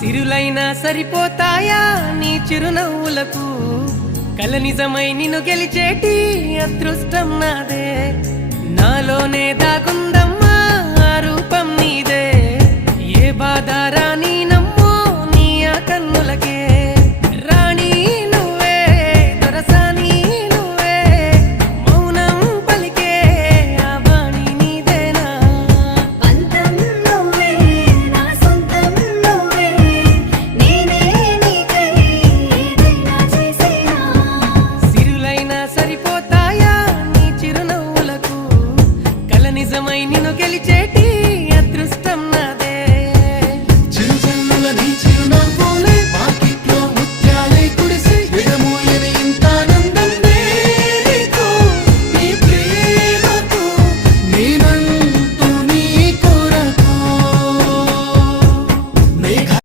సిరులైనా సరిపోతాయా నీ చిరునవ్వులకు కల నిజమై నిన్ను గెలిచేటి అదృష్టం నాదే నాలోనే దాగుందమ్మా ఆ రూపం నీదే ఏ బాధ రాని